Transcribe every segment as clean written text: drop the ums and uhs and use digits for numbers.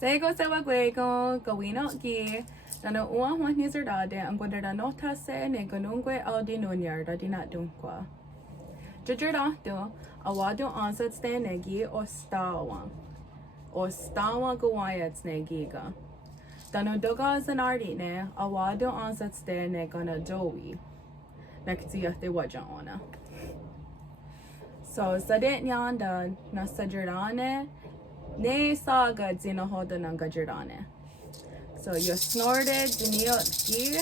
Sego sewa gwego gawino gi dano uang wah ni zerdade ang gwada da nota se ne ganungwe aldi nunyar da dinat dunkwa. Jujurda do awado ansat ste negi ostawa. Ostawa gawayat snegiga. Dano doga zanardi ne awado ansat ste ne gana dowi. Naktiyaste waja ona. So sadet nyanda na sajurdane ne saga zinahoda ng gajardane. So you snorted diniot gi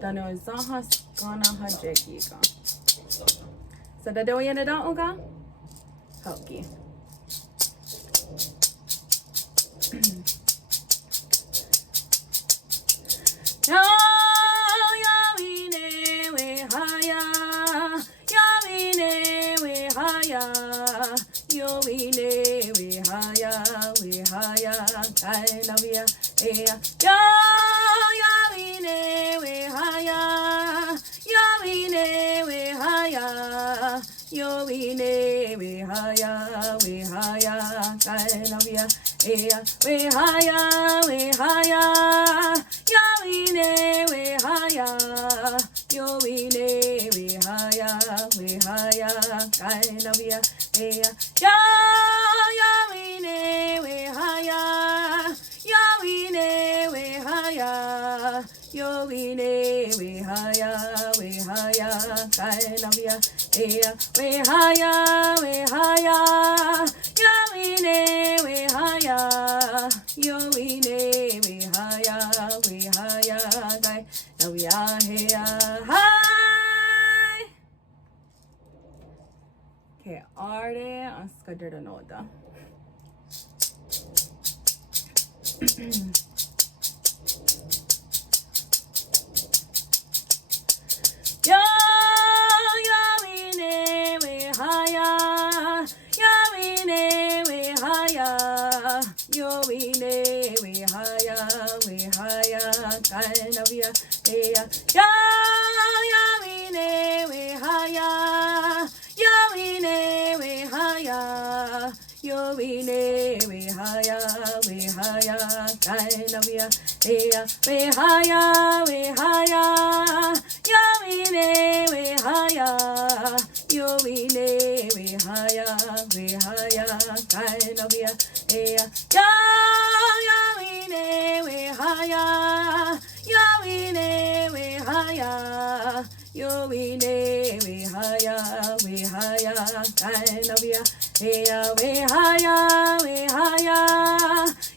dano zahas gana hajegi ga. So da do yan da uga helki. Ya yawine we haya yawine we haya yawine we haya kind of ya ya yawine we haya yawine we haya yawine we haya kind of ya we haya yawine we haya yawine we haya kind of ya ya yawine we haya yawine we haya yawine we haya kind of ya we haya yawine we haya yawine we haya guy now we are here hi okay arde askadera noda ya yawine we haya yawine we haya yawine we haya kind of ya ya yawine we haya yawine we haya yawine we haya kind of ya we haya yawine we haya yawine we haya kind of ya ya yawine we haya yawine we haya yawine we haya kind of ya we haya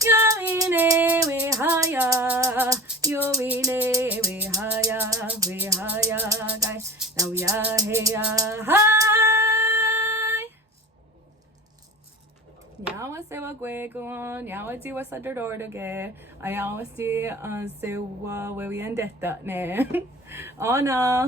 yawine we haya yawine we haya guy now we are here hi nyawa sewa gwego nyawa tiwa sa dordoge ayawa si sewa we endetta ne oh no